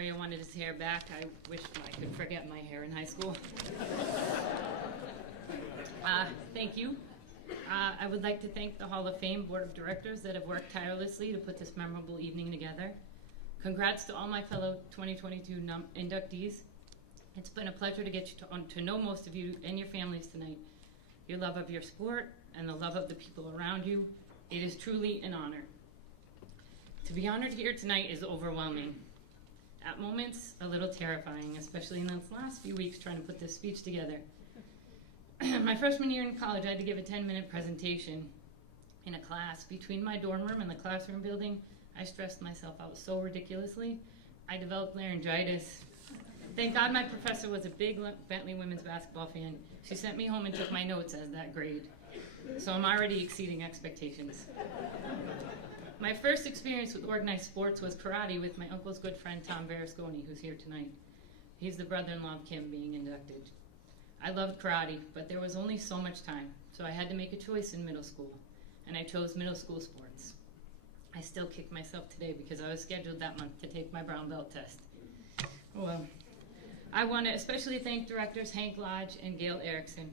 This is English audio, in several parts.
Mario wanted his hair back. I wished I could forget my hair in high school. Thank you. I would like to thank the Hall of Fame Board of Directors that have worked tirelessly to put this memorable evening together. Congrats to all my fellow 2022 inductees. It's been a pleasure to get you to know most of you and your families tonight. Your love of your sport and the love of the people around you, it is truly an honor. To be honored here tonight is overwhelming. At moments, a little terrifying, especially in the last few weeks trying to put this speech together. My freshman year in college, I had to give a 10-minute presentation in a class. Between my dorm room and the classroom building, I stressed myself out so ridiculously. I developed laryngitis. Thank God my professor was a big Bentley women's basketball fan. She sent me home and took my notes as that grade. So I'm already exceeding expectations. My first experience with organized sports was karate with my uncle's good friend Tom Verasconi, who's here tonight. He's the brother-in-law of Kim being inducted. I loved karate, but there was only so much time, so I had to make a choice in middle school, and I chose middle school sports. I still kick myself today because I was scheduled that month to take my brown belt test. Oh well. I want to especially thank directors Hank Lodge and Gail Erickson.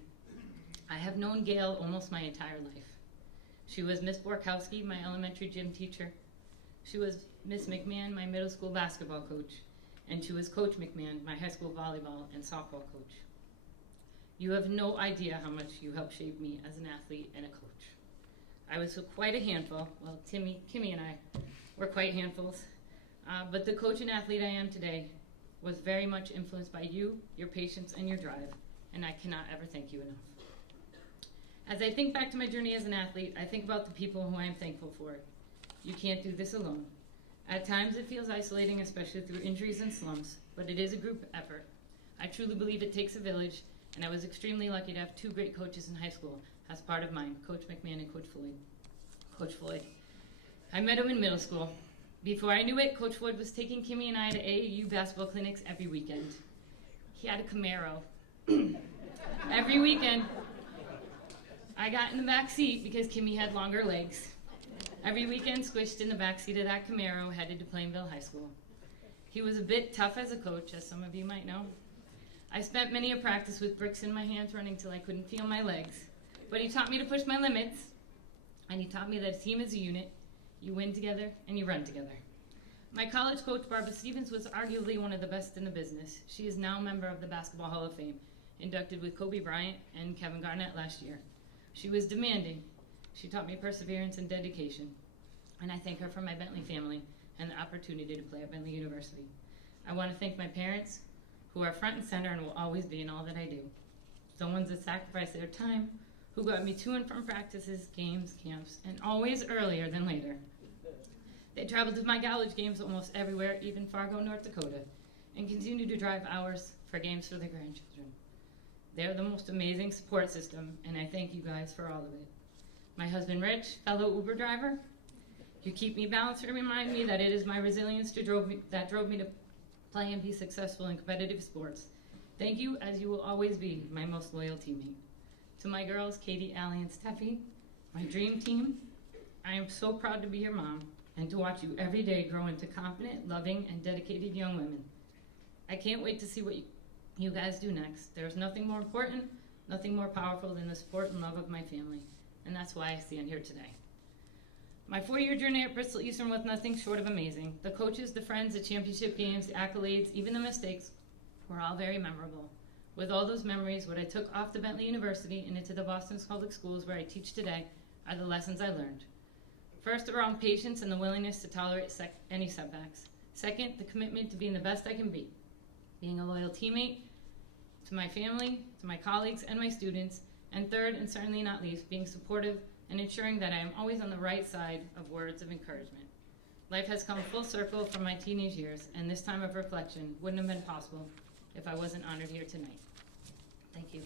I have known Gail almost my entire life. She was Miss Borkowski, my elementary gym teacher. She was Miss McMahon, my middle school basketball coach. And she was Coach McMahon, my high school volleyball and softball coach. You have no idea how much you helped shape me as an athlete and a coach. I was quite a handful. Well, Kimmy and I were quite handfuls. But the coach and athlete I am today was very much influenced by you, your patience, and your drive. And I cannot ever thank you enough. As I think back to my journey as an athlete, I think about the people who I am thankful for. You can't do this alone. At times it feels isolating, especially through injuries and slumps, but it is a group effort. I truly believe it takes a village, and I was extremely lucky to have two great coaches in high school as part of mine, Coach McMahon and Coach Floyd. I met him in middle school. Before I knew it, Coach Floyd was taking Kimmy and I to AAU basketball clinics every weekend. He had a Camaro. Every weekend, I got in the back seat because Kimmy had longer legs. Every weekend, squished in the back seat of that Camaro, headed to Plainville High School. He was a bit tough as a coach, as some of you might know. I spent many a practice with bricks in my hands running till I couldn't feel my legs. But he taught me to push my limits, and he taught me that a team is a unit. You win together, and you run together. My college coach, Barbara Stevens, was arguably one of the best in the business. She is now a member of the Basketball Hall of Fame, inducted with Kobe Bryant and Kevin Garnett last year. She was demanding. She taught me perseverance and dedication, and I thank her for my Bentley family and the opportunity to play at Bentley University. I want to thank my parents, who are front and center and will always be in all that I do. The ones that sacrifice their time, who got me to and from practices, games, camps, and always earlier than later. They traveled to my college games almost everywhere, even Fargo, North Dakota, and continue to drive hours for games for their grandchildren. They're the most amazing support system, and I thank you guys for all of it. My husband, Rich, fellow Uber driver, you keep me balanced and remind me that it is my resilience that drove me to play and be successful in competitive sports. Thank you, as you will always be my most loyal teammate. To my girls, Katie, Allie, and Steffi, my dream team, I am so proud to be your mom and to watch you every day grow into confident, loving, and dedicated young women. I can't wait to see what you guys do next. There's nothing more important, nothing more powerful than the support and love of my family, and that's why I stand here today. My 4-year journey at Bristol Eastern was nothing short of amazing. The coaches, the friends, the championship games, the accolades, even the mistakes were all very memorable. With all those memories, what I took off to Bentley University and into the Boston Public Schools where I teach today are the lessons I learned. First, around patience and the willingness to tolerate any setbacks. Second, the commitment to being the best I can be. Being a loyal teammate to my family, to my colleagues, and my students. And third, and certainly not least, being supportive and ensuring that I am always on the right side of words of encouragement. Life has come full circle from my teenage years, and this time of reflection wouldn't have been possible if I wasn't honored here tonight. Thank you.